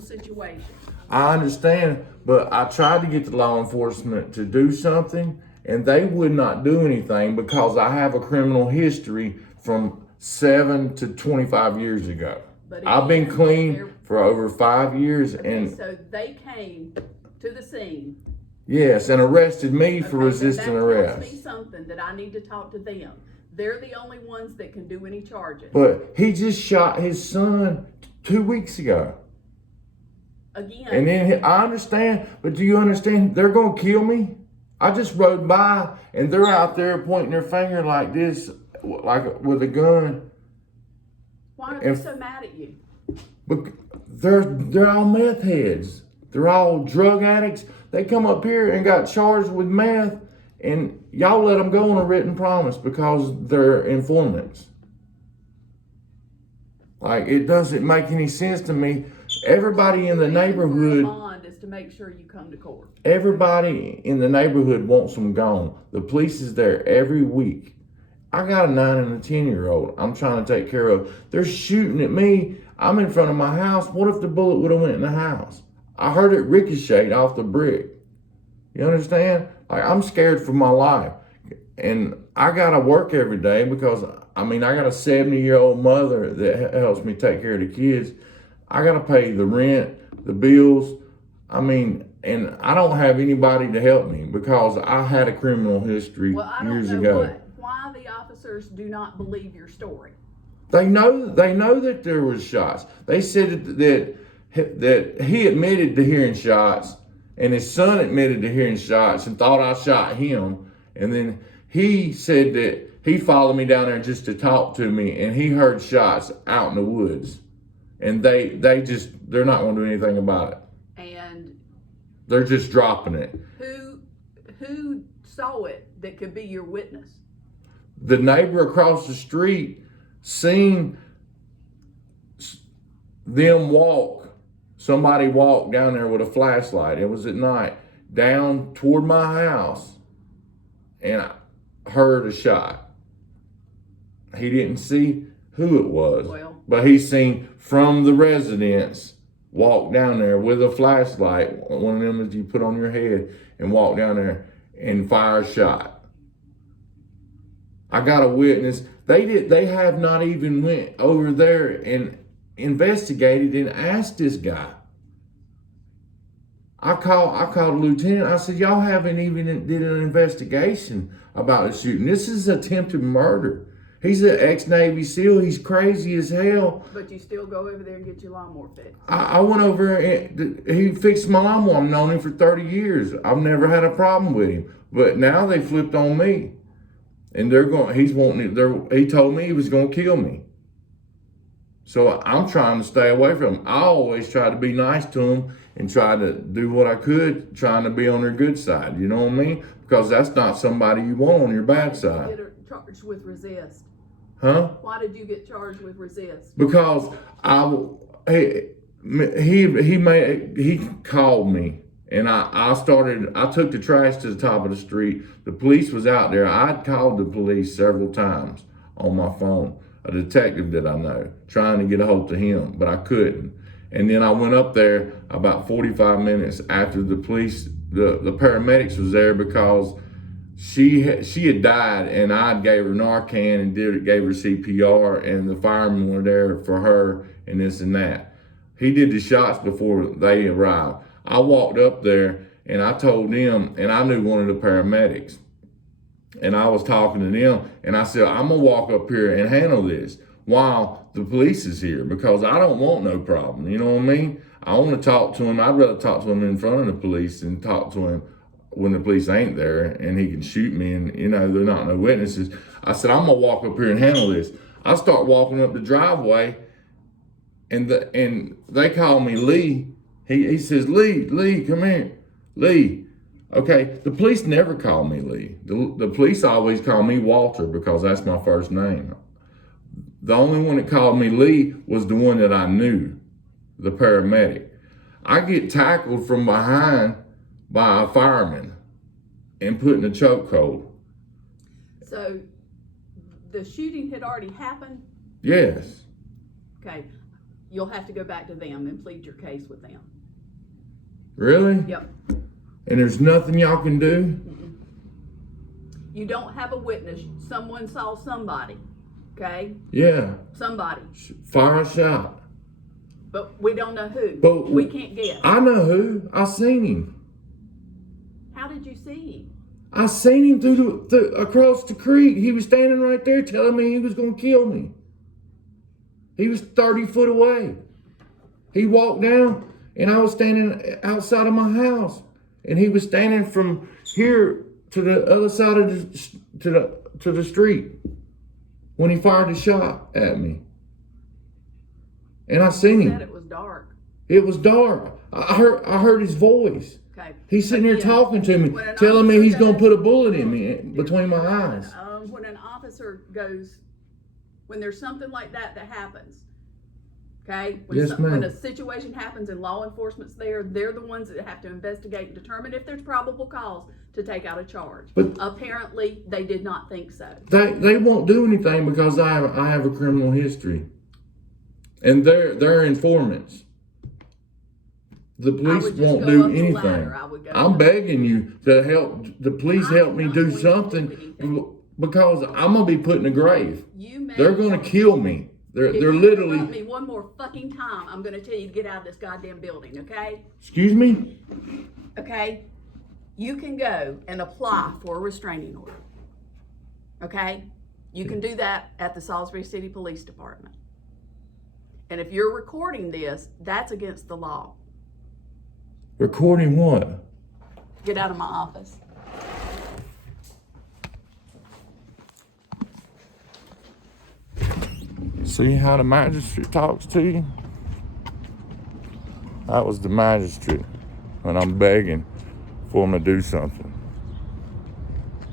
whole situation. I understand, but I tried to get the law enforcement to do something, and they would not do anything because I have a criminal history from 7 to 25 years ago. But I've been again, clean for over 5 years, Okay, and so they came to the scene. yes, and arrested me for Okay, resisting that arrest. tells me something that I need to talk to them. They're the only ones that can do any charges. But he just shot his son 2 weeks ago. Again, And then I understand, but do you understand? They're gonna kill me. I just rode by, and they're out there pointing their finger like this, like with a gun. why are they so mad at you? But they're all meth heads. They're all drug addicts. They come up here and got charged with meth, and y'all let them go on a written promise because they're informants. Like, it doesn't make any sense to me. Everybody in the reason for a neighborhood, bond is to make sure you come to court. everybody in the neighborhood wants them gone. The police is there every week. I got a 9 and a 10-year-old I'm trying to take care of. They're shooting at me. I'm in front of my house. What if the bullet would have went in the house? I heard it ricochet off the brick. You understand? Like, I'm scared for my life. And I got to work every day because, I got a 70-year-old mother that helps me take care of the kids. I got to pay the rent, the bills. And I don't have anybody to help me because I had a criminal history Well, I don't years know ago. why the officers do not believe your story. They know that there was shots. They said that he admitted to hearing shots, and his son admitted to hearing shots and thought I shot him. And then he said that he followed me down there just to talk to me, and he heard shots out in the woods. And they're not going to do anything about it. And They're just dropping it. who saw it that could be your witness? The neighbor across the street seen them walk. Somebody walked down there with a flashlight. It was at night, down toward my house, and I heard a shot. He didn't see who it was, but he seen from the residence walk down there with a flashlight, one of them that you put on your head, and walk down there and fire a shot. I got a witness. They have not even went over there and investigated and asked this guy. I called a lieutenant. I said, y'all haven't even did an investigation about the shooting. This is attempted murder. He's an ex-Navy SEAL. He's crazy as hell. But you still go over there and get your lawnmower fixed. I went over and he fixed my lawnmower. I've known him for 30 years. I've never had a problem with him. But now they flipped on me. And he told me he was going to kill me. So I'm trying to stay away from him. I always try to be nice to him and try to do what I could, trying to be on their good side. You know what I mean? Because that's not somebody you want on your bad side. You get charged with resist. Huh? Why did you get charged with resist? Because he called me. And I took the trash to the top of the street. The police was out there. I'd called the police several times on my phone, a detective that I know, trying to get a hold of him, but I couldn't. And then I went up there about 45 minutes after the police, the paramedics was there because she had died, and I gave her Narcan and gave her CPR, and the firemen were there for her and this and that. He did the shots before they arrived. I walked up there and I told them, and I knew one of the paramedics, and I was talking to them, and I said, I'm gonna walk up here and handle this while the police is here because I don't want no problem. You know what I mean? I want to talk to him. I'd rather talk to him in front of the police than talk to him when the police ain't there and he can shoot me and, they're not no witnesses. I said, I'm gonna walk up here and handle this. I start walking up the driveway and they call me Lee. He says, Lee, come here. Lee. Okay, the police never call me Lee. The police always call me Walter because that's my first name. The only one that called me Lee was the one that I knew, the paramedic. I get tackled from behind by a fireman and put in a chokehold. So the shooting had already happened? Yes. Okay. you'll have to go back to them and plead your case with them. Really? Yep. And there's nothing y'all can do? You don't have a witness. Someone saw somebody, okay? Yeah. Somebody, Fire a shot. but we don't know who. But We can't guess. I know who. I seen him. How did you see him? I seen him through across the creek. He was standing right there telling me he was gonna kill me. He was 30 foot away. He walked down and I was standing outside of my house. And he was standing from here to the other side of the street when he fired the shot at me. And I seen You him. said it was dark. It was dark. I heard his voice. Okay. He's sitting here Again, talking to me, when an telling me officer he's gonna goes- put a bullet in me between my eyes. When an officer goes, when there's something like that happens, okay? Yes, ma'am. When a situation happens and law enforcement's there, they're the ones that have to investigate and determine if there's probable cause to take out a charge. But- Apparently, they did not think so. They won't do anything because I have a criminal history, and they're informants. The police would just won't go do up the anything. ladder. I would go I'm up. begging you to help. The police I'm help me not do going to something do anything. because I'm gonna be put in a grave. You may. They're gonna kill me. They're If you literally. interrupt me one more fucking time, I'm gonna tell you to get out of this goddamn building, okay? Excuse me. Okay? You can go and apply for a restraining order. Okay? You can do that at the Salisbury City Police Department. And if you're recording this, that's against the law. Recording what? Get out of my office. See how the magistrate talks to you? That was the magistrate when I'm begging for him to do something.